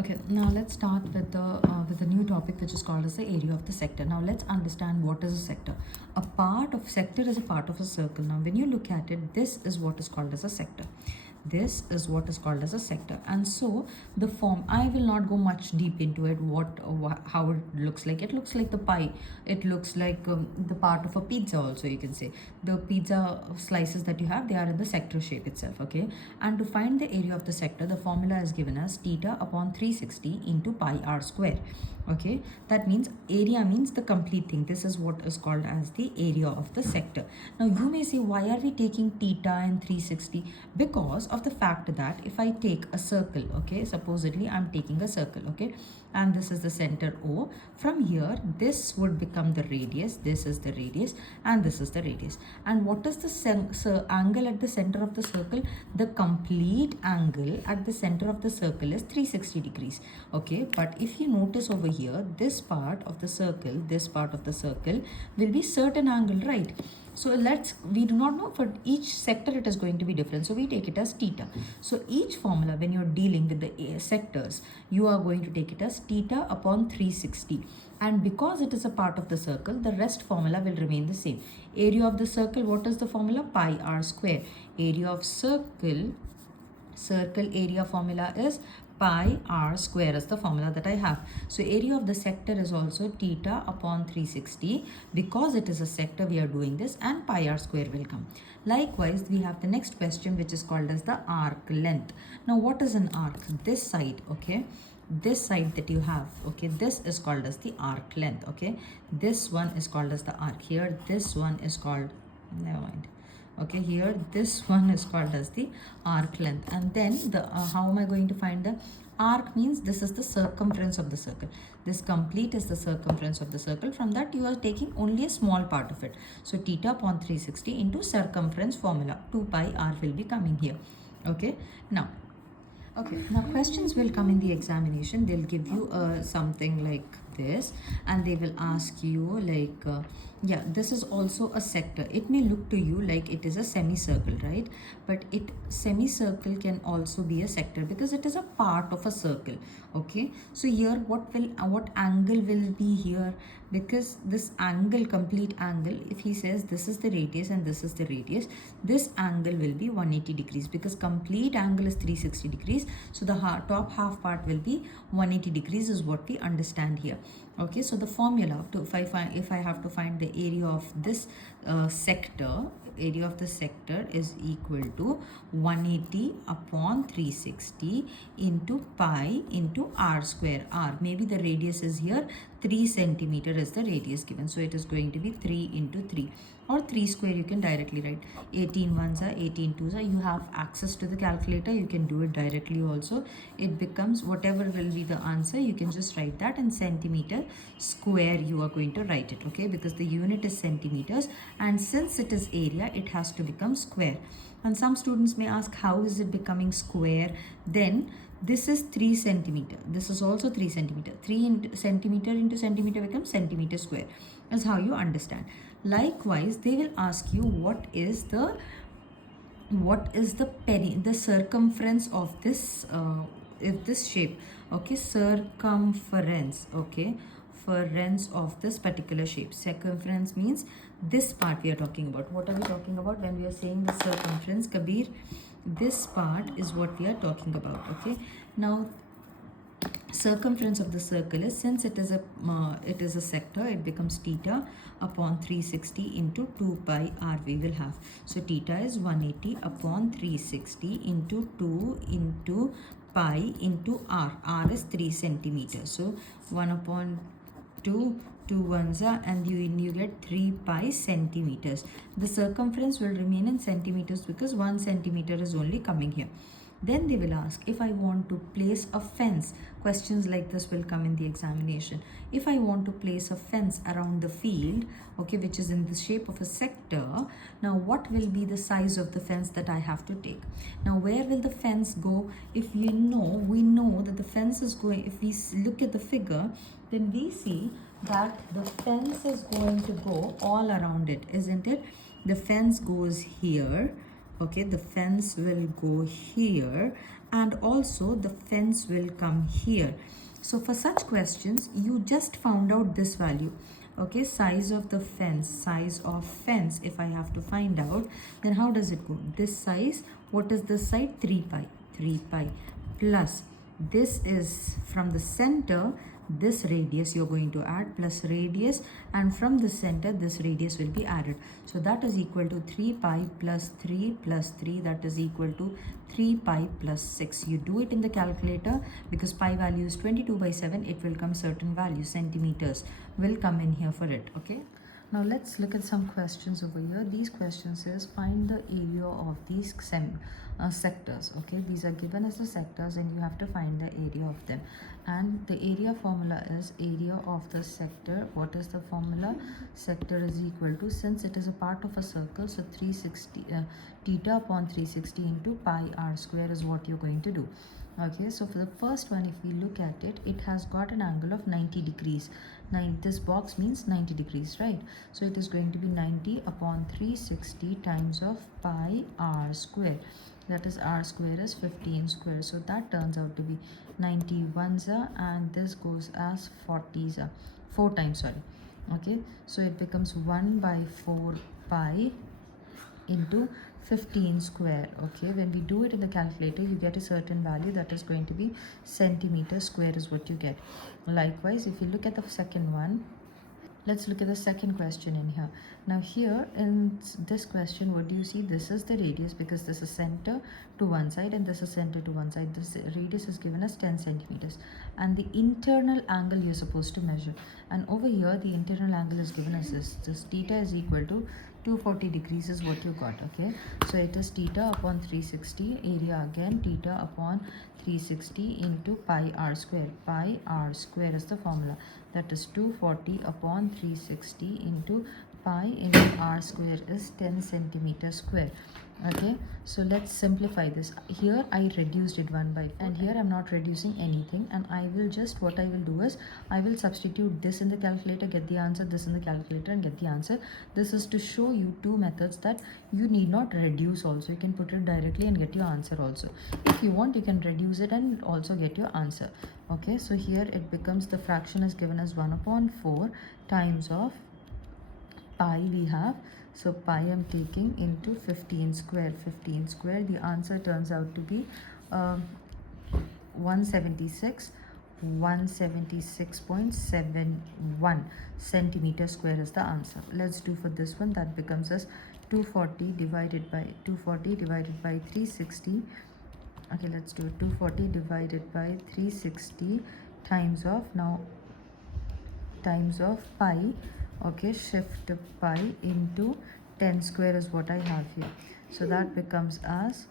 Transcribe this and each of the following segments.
Okay, now let's start with the new topic which is called as the area of the sector. Now let's understand what is a sector. A part of sector is a part of a circle. Now when you look at it, this is what is called as a sector. This is what is called as a sector. And so the form, I will not go much deep into it, how it looks like. It looks like the pie. It looks like the part of a pizza also, you can say. The pizza slices that you have, they are in the sector shape itself, okay? And to find the area of the sector, the formula is given as theta upon 360 into pi r square. Okay, that means area means the complete thing. This is what is called as the area of the sector. Now you may say, why are we taking theta and 360? Because of the fact that if I take a circle, okay, supposedly I'm taking a circle, okay, and this is the center O. From here, this would become the radius, this is the radius, and this is the radius. And what is the angle at the center of the circle? The complete angle at the center of the circle is 360 degrees, okay. But if you notice over here, this part of the circle will be certain angle, right? So we do not know, for each sector it is going to be different, so we take it as theta. So each formula, when you're dealing with the sectors, you are going to take it as theta upon 360, and because it is a part of the circle, the rest formula will remain the same. Area of the circle, what is the formula? Pi r square. Area of circle area formula is pi r square is the formula that I have. So area of the sector is also theta upon 360. Because it is a sector, we are doing this, and pi r square will come. Likewise, we have the next question, which is called as the arc length. Now what is an arc? This side, okay, this side that you have, okay, this is called as the arc length, okay. This one is called as the arc. Here this one is called, never mind, okay, here this one is called as the arc length. And then the how am I going to find the arc? Means this is the circumference of the circle. This complete is the circumference of the circle. From that you are taking only a small part of it. So theta upon 360 into circumference formula, 2 pi r will be coming here, okay. Now questions will come in the examination. They'll give you something like this, and they will ask you like yeah, this is also a sector. It may look to you like it is a semicircle, right? But semicircle can also be a sector because it is a part of a circle, okay. So here what angle will be here? Because this angle, complete angle, if he says this is the radius and this is the radius, this angle will be 180 degrees, because complete angle is 360 degrees. So the top half part will be 180 degrees is what we understand here, okay. So the formula, if I have to find the area of this sector, area of the sector is equal to 180 upon 360 into pi into r square. R, maybe the radius is here 3 centimeter is the radius given, so it is going to be 3 into 3, or 3 square you can directly write. 18 ones are 18 twos are, you have access to the calculator, you can do it directly also. It becomes whatever will be the answer, you can just write that, and centimeter square you are going to write it, okay, because the unit is centimeters, and since it is area, it has to become square. And some students may ask, how is it becoming square? Then this is 3 centimeter, this is also 3 centimeter, 3 into centimeter becomes centimeter square, is how you understand. Likewise, they will ask you what is the the circumference of this if this shape, okay, circumference, okay, circumference of this particular shape. Circumference means this part we are talking about. What are we talking about when we are saying the circumference, Kabir? This part is what we are talking about, okay. Now circumference of the circle is, since it is a sector, it becomes theta upon 360 into 2 pi r we will have. So theta is 180 upon 360 into 2 into pi into r. R is 3 centimeters. So 1 upon 2, 2 ones are, and you get 3 pi centimeters. The circumference will remain in centimeters because 1 centimeter is only coming here. Then they will ask, if I want to place a fence, questions like this will come in the examination. If I want to place a fence around the field, okay, which is in the shape of a sector, now what will be the size of the fence that I have to take? Now where will the fence go? If we know that the fence is going, if we look at the figure, then we see that the fence is going to go all around it, isn't it? The fence goes here, okay, the fence will go here, and also the fence will come here. So for such questions, you just found out this value. Okay, size of the fence, size of fence, if I have to find out, then how does it go? This size, what is this side? 3 pi. 3 pi plus, this is from the center, this radius you're going to add plus radius, and from the center this radius will be added. So that is equal to 3 pi plus 3 plus 3, that is equal to 3 pi plus 6. You do it in the calculator, because pi value is 22/7, it will come certain value, centimeters will come in here for it. Okay, now let's look at some questions over here. These questions says find the area of these sectors. Okay, these are given as the sectors and you have to find the area of them, and the area formula is area of the sector. What is the formula? Sector is equal to, since it is a part of a circle, so 360 theta upon 360 into pi r square is what you're going to do. Okay, so for the first one, if we look at it, it has got an angle of 90 degrees. Now this box means 90 degrees, right? So it is going to be 90 upon 360 times of pi r square, that is r square is 15 square, so that turns out to be 91 and this goes as 40 4 times, sorry. Okay, so it becomes 1/4 pi into 15 square. Okay, when we do it in the calculator, you get a certain value, that is going to be centimeter square is what you get. Likewise, if you look at the second one, let's look at the second question in here. Now here in this question, what do you see? This is the radius, because this is center to one side and this is center to one side. This radius is given as 10 centimeters, and the internal angle you're supposed to measure, and over here the internal angle is given as this theta is equal to 240 degrees is what you got. Okay, so it is theta upon 360, area again theta upon 360 into pi r square. Pi r square is the formula, that is 240 upon 360 into pi into r square is 10 centimeter square. Okay, so let's simplify this. Here I reduced it 1/4, and here I'm not reducing anything, and I will just, what I will do is I will substitute this in the calculator, get the answer, this in the calculator and get the answer. This is to show you two methods that you need not reduce also. You can put it directly and get your answer also. If you want, you can reduce it and also get your answer. Okay, so here it becomes, the fraction is given as 1/4 times of pi we have. So pi I'm taking into 15 square. 15 square, the answer turns out to be 176. 176.71 centimeter square is the answer. Let's do for this one. That becomes as 240 divided by 360. Okay, let's do it. 240 divided by 360 times of, now times of pi. Okay, shift pi into 10 square is what I have here. So that becomes as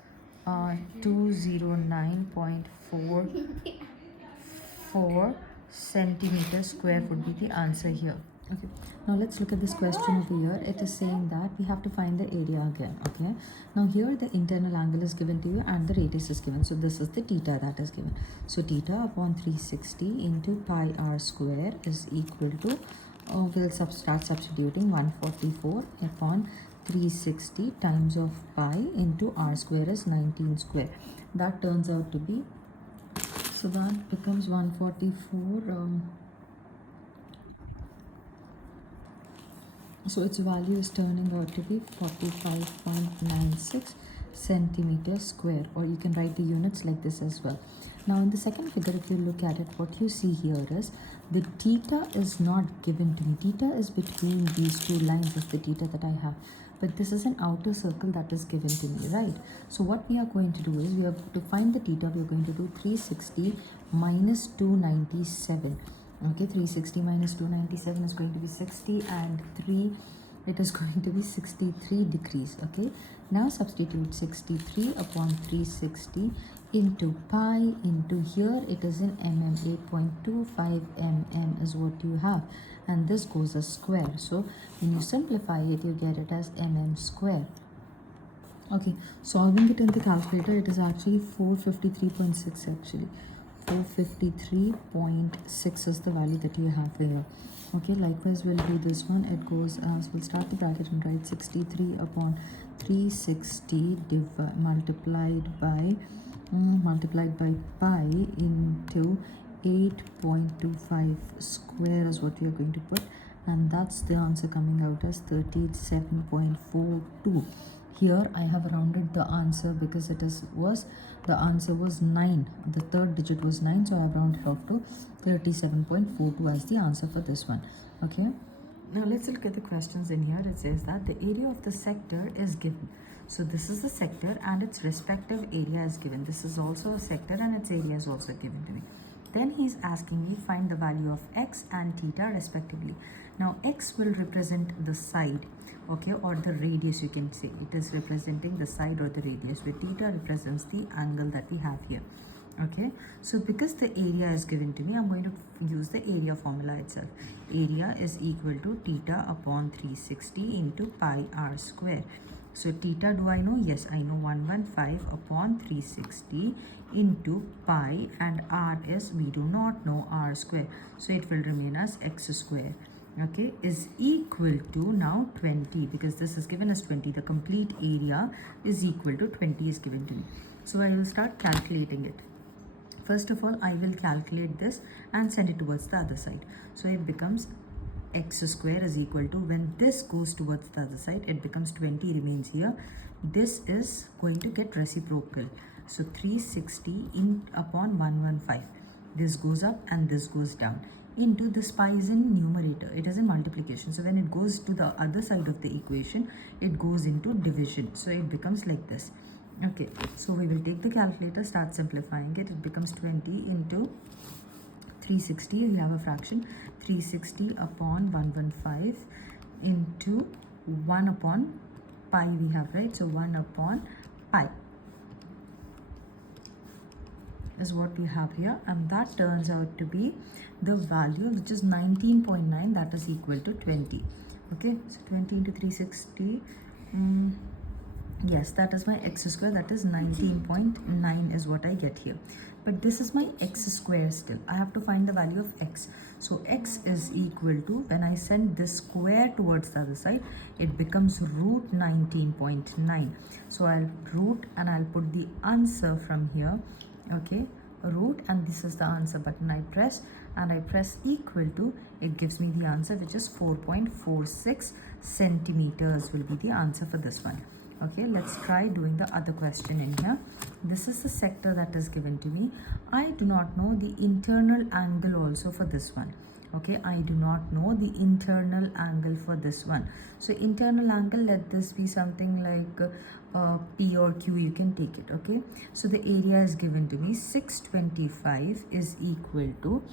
209.44 centimeter square would be the answer here. Okay, now let's look at this question over here. It is saying that we have to find the area again. Okay, now here the internal angle is given to you and the radius is given, so this is the theta that is given. So theta upon 360 into pi r square is equal to, we'll start substituting, 144 upon 360 times of pi into r square is 19 square. That turns out to be, so that becomes 144, so its value is turning out to be 45.96 centimeters square, or you can write the units like this as well. Now in the second figure, if you look at it, what you see here is the theta is not given to me. Theta is between these two lines, is the theta that I have, but this is an outer circle that is given to me, right? So what we are going to do is, we are to find the theta, we are going to do 360 minus 297. Okay, 360 minus 297 is going to be 60, and 3, it is going to be 63 degrees. Okay, now substitute 63 upon 360 into pi into, here it is in mm, 8.25 mm is what you have, and this goes as square. So when you simplify it, you get it as mm square. Okay, solving it in the calculator, it is actually 453.6 actually. 453.6 is the value that you have here. Okay, likewise we'll do this one. It goes as, we'll start the bracket and write 63 upon 360 multiplied by multiplied by pi into 8.25 square is what we are going to put, and that's the answer coming out as 37.42. Here I have rounded the answer because the answer was 9. The third digit was 9, so I have rounded off to 37.42 as the answer for this one. Okay, now let's look at the questions in here. It says that the area of the sector is given. So this is the sector and its respective area is given. This is also a sector and its area is also given to me. Then he's asking me find the value of x and theta respectively. Now x will represent the side, okay, or the radius, you can say. It is representing the side or the radius, where theta represents the angle that we have here. Okay, so because the area is given to me, I'm going to use the area formula itself. Area is equal to theta upon 360 into pi r square. So theta, do I know? Yes, I know, 115 upon 360 into pi, and r is, we do not know, r square. So it will remain as x square. Okay, is equal to now 20, because this is given as 20. The complete area is equal to 20 is given to me. So I will start calculating it. First of all, I will calculate this and send it towards the other side. So it becomes x square is equal to, when this goes towards the other side, it becomes 20 remains here. This is going to get reciprocal. So 360 upon 115. This goes up and this goes down. Into this pi is in numerator. It is in multiplication. So when it goes to the other side of the equation, it goes into division. So it becomes like this. Okay, so we will take the calculator, start simplifying it. It becomes 20 into 360. We have a fraction, 360 upon 115 into 1 upon pi we have, right? So 1 upon pi is what we have here, and that turns out to be the value, which is 19.9. that is equal to 20. Okay, so 20 into 360, yes, that is my x square. That is 19.9 is what I get here. But this is my x square still. I have to find the value of x. So x is equal to, when I send this square towards the other side, it becomes root 19.9. So I'll root and I'll put the answer from here. Okay, root, and this is the answer button. I press and I press equal to, it gives me the answer, which is 4.46 centimeters will be the answer for this one. Okay, let's try doing the other question in here. This is the sector that is given to me. I do not know the internal angle also for this one. Okay, I do not know the internal angle for this one. So internal angle, let this be something like P or Q, you can take it. Okay, so the area is given to me, 625 is equal to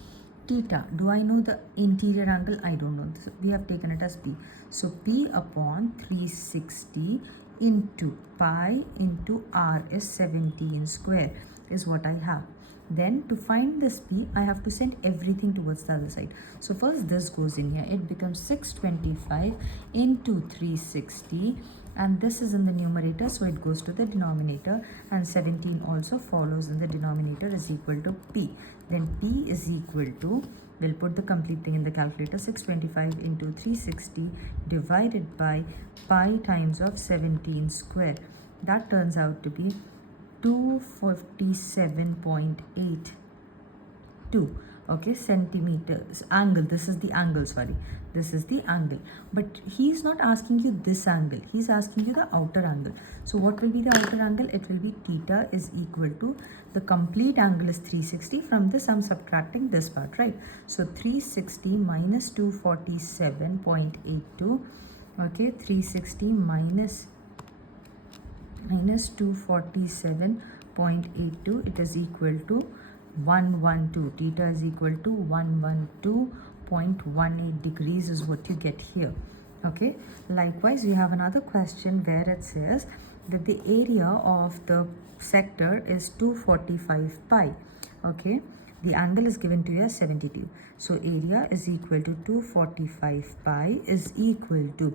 theta. Do I know the interior angle? I don't know. So we have taken it as P. So P upon 360 into pi into r is 17 square is what I have. Then to find this P, I have to send everything towards the other side. So first this goes in here. It becomes 625 into 360, and this is in the numerator, so it goes to the denominator, and 17 also follows in the denominator, is equal to P. Then P is equal to, we'll put the complete thing in the calculator, 625 into 360 divided by pi times of 17 square. That turns out to be 247.82. Okay, centimeters. Angle, this is the angle, sorry, this is the angle. But he's not asking you this angle, he's asking you the outer angle. So what will be the outer angle? It will be theta is equal to, the complete angle is 360. From this I'm subtracting this part, right? So 360 minus 247.82. okay, 360 minus 247.82, it is equal to 112. Theta is equal to 112.18 degrees is what you get here. Okay, likewise we have another question where it says that the area of the sector is 245 pi. Okay, the angle is given to you as 72. So area is equal to 245 pi is equal to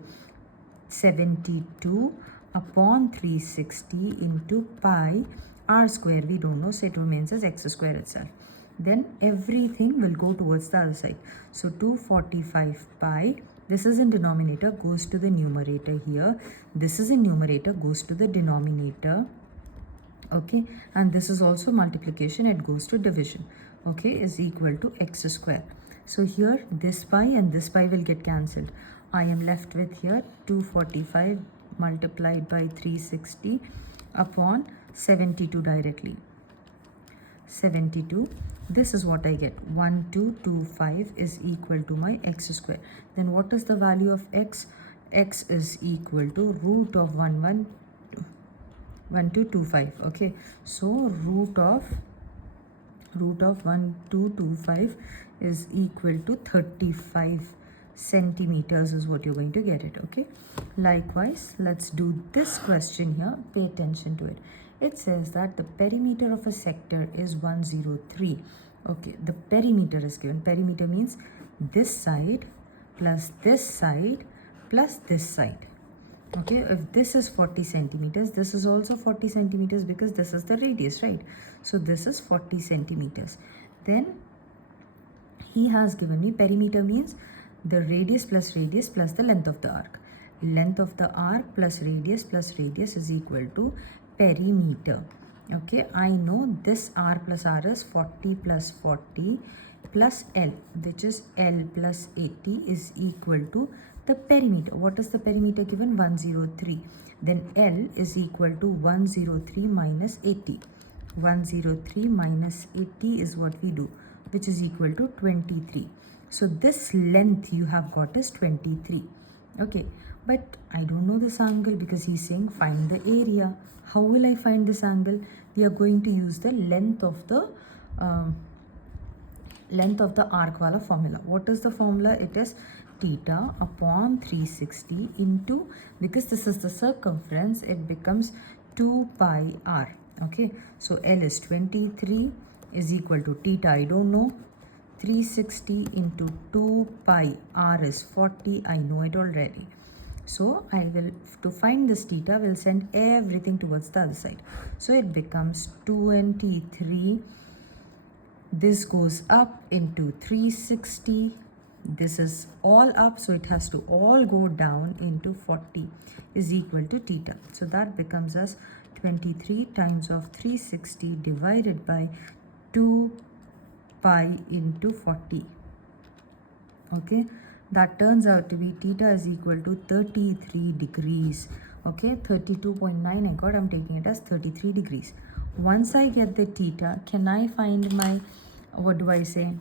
72 upon 360 into pi r square. We don't know, so it remains as x square itself. Then everything will go towards the other side. So 245 pi, this is in denominator, goes to the numerator here. This is in numerator, goes to the denominator. okay, and this is also multiplication, it goes to division, okay, is equal to x square. So here this pi and this pi will get cancelled. I am left with here 245 multiplied by 360 upon 72 directly. 72, this is what I get, 1225 is equal to my x square. Then what is the value of x? X is equal to root of 1225, okay. So root of 1225 is equal to 35 centimeters is what you're going to get it, okay. Likewise, let's do this question here. Pay attention to it. It says that the perimeter of a sector is 103. Okay, the perimeter is given. Perimeter means this side plus this side plus this side. Okay, if this is 40 centimeters, this is also 40 centimeters because this is the radius, right? So this is 40 centimeters. Then he has given me perimeter means the radius plus the length of the arc. Length of the arc plus radius is equal to perimeter. Okay, I know this r plus r is 40 plus 40 plus L, which is L plus 80 is equal to the perimeter. What is the perimeter given? 103. Then L is equal to 103 minus 80. 103 minus 80 is what we do, which is equal to 23. So this length you have got is 23. Okay, but I don't know this angle because he's saying find the area. How will I find this angle? We are going to use the length of the arc wala formula. What is the formula? It is theta upon 360 into, because this is the circumference, it becomes 2 pi r. Okay, so L is 23 is equal to theta, I don't know, 360 into 2 pi r is 40, I know it already. So I will, to find this theta, will send everything towards the other side. So it becomes 23. This goes up into 360. This is all up, so it has to all go down into 40 is equal to theta. So that becomes as 23 times of 360 divided by 2 pi into 40. Okay, that turns out to be theta is equal to 33 degrees. Okay, 32.9 I got, I'm taking it as 33 degrees. Once I get the theta, can I find my, what do I say?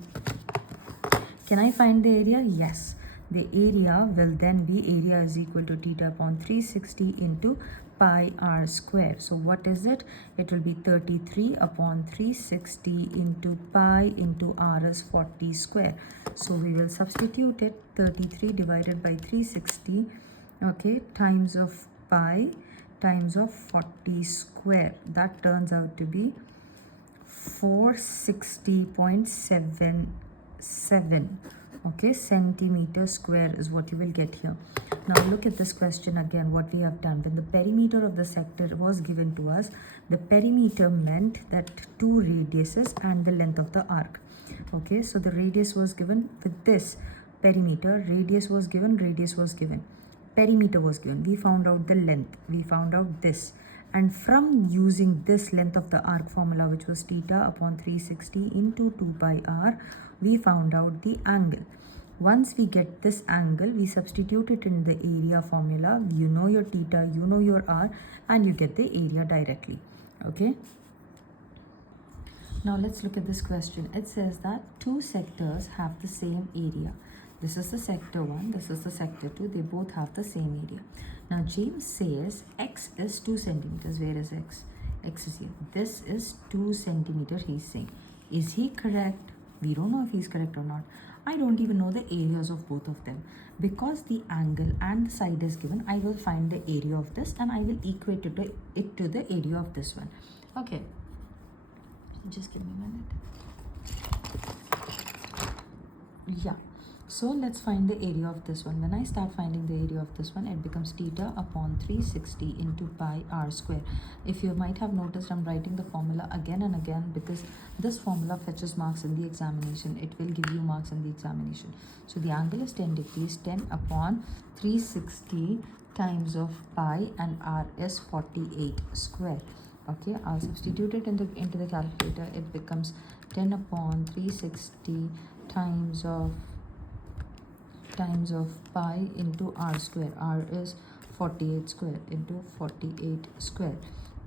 Can I find the area? Yes. The area will then be, area is equal to theta upon 360 into pi r square. So what is it? It will be 33 upon 360 into pi into r is 40 square. So we will substitute it, 33 divided by 360, okay, times of pi times of 40 square. That turns out to be 460.77, okay, centimeter square is what you will get here. Now look at this question again, what we have done. When the perimeter of the sector was given to us, the perimeter meant that two radiuses and the length of the arc. Okay, so the radius was given with this perimeter, radius was given, perimeter was given. We found out the length, we found out this. And from using this length of the arc formula, which was theta upon 360 into 2 pi r, we found out the angle. Once we get this angle, we substitute it in the area formula. You know your theta, you know your r, and you get the area directly. Okay. Now let's look at this question. It says that two sectors have the same area. This is the sector 1, this is the sector 2. They both have the same area. Now James says x is 2 centimeters. Where is x? X is here. This is 2 centimeters, he's saying. Is he correct? We don't know if he's correct or not. I don't even know the areas of both of them. Because the angle and the side is given, I will find the area of this and I will equate it to the area of this one. Okay. Just give me a minute. Yeah. So let's find the area of this one. When I start finding the area of this one, it becomes theta upon 360 into pi r square. If you might have noticed, I'm writing the formula again and again because this formula fetches marks in the examination. It will give you marks in the examination. So the angle is 10 degrees. 10 upon 360 times of pi and r is 48 square. Okay, I'll substitute it into the calculator. It becomes 10 upon 360 times of pi into r square. R is 48 square into 48 square.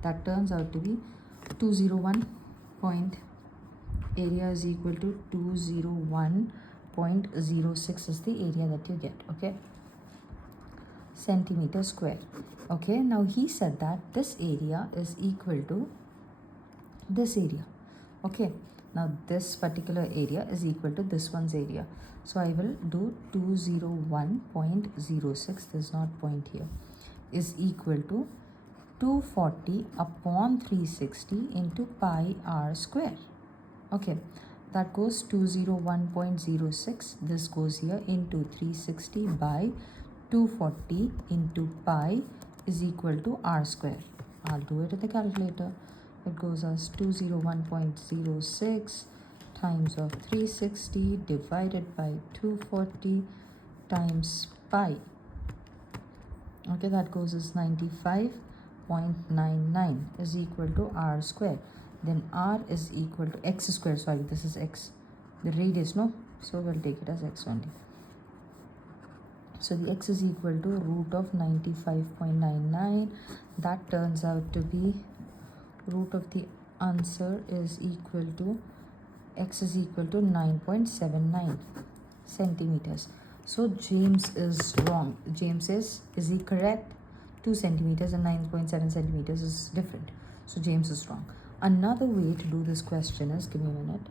That turns out to be 201 point, area is equal to 201.06 is the area that you get. Okay, centimeter square. Okay, now he said that this area is equal to this area. Okay, now this particular area is equal to this one's area, so I will do 201.06, there's not point here, is equal to 240 upon 360 into pi r square. Okay, that goes 201.06, this goes here into 360 by 240 into pi is equal to r square. I'll do it in the calculator. It goes as 201.06 times of 360 divided by 240 times pi. Okay, that goes as 95.99 is equal to r square. Then r is equal to x square, sorry, this is x, the radius, no, so we'll take it as x only. So the x is equal to root of 95.99. that turns out to be, root of the answer is equal to, x is equal to 9.79 centimeters. So James is wrong. James is he correct? 2 centimeters and 9.7 centimeters is different. So James is wrong. Another way to do this question is, give me a minute.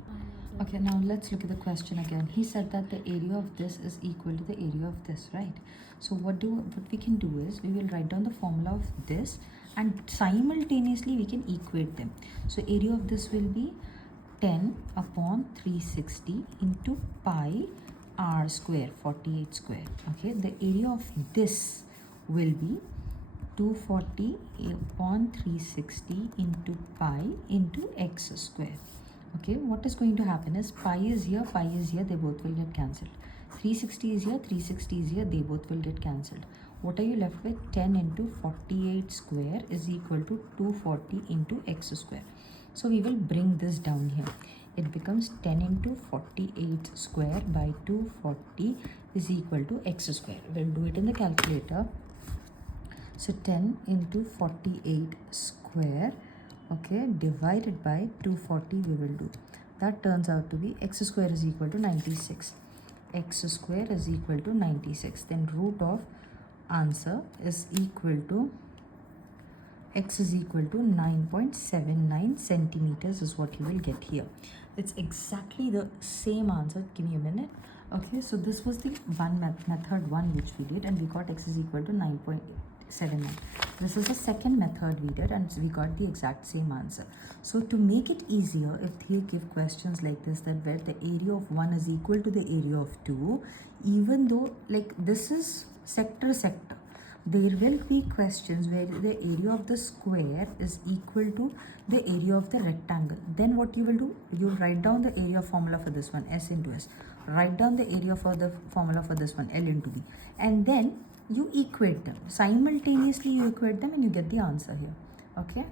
Okay, now let's look at the question again. He said that the area of this is equal to the area of this, right? So what we can do is, we will write down the formula of this and simultaneously we can equate them. So area of this will be 10 upon 360 into pi r square, 48 square. Okay, the area of this will be 240 upon 360 into pi into x square. Okay, what is going to happen is, pi is here, they both will get cancelled. 360 is here, 360 is here, they both will get cancelled. What are you left with? 10 into 48 square is equal to 240 into x square. So we will bring this down here. It becomes 10 into 48 square by 240 is equal to x square. We'll do it in the calculator. So 10 into 48 square, okay, divided by 240 we will do. That turns out to be, x square is equal to 96. X square is equal to 96. Then root of answer is equal to, x is equal to 9.79 centimeters is what you will get here. It's exactly the same answer. Give me a minute. Okay, so this was the method 1 which we did, and we got x is equal to 9.79. This is the second method we did and we got the exact same answer. So to make it easier, if they give questions like this, that where the area of 1 is equal to the area of 2, even though like this is sector, there will be questions where the area of the square is equal to the area of the rectangle. Then what you will do, you will write down the area formula for this one, S into S. Write down the area for the formula for this one, L into B. And then you equate them. Simultaneously you equate them and you get the answer here. Okay.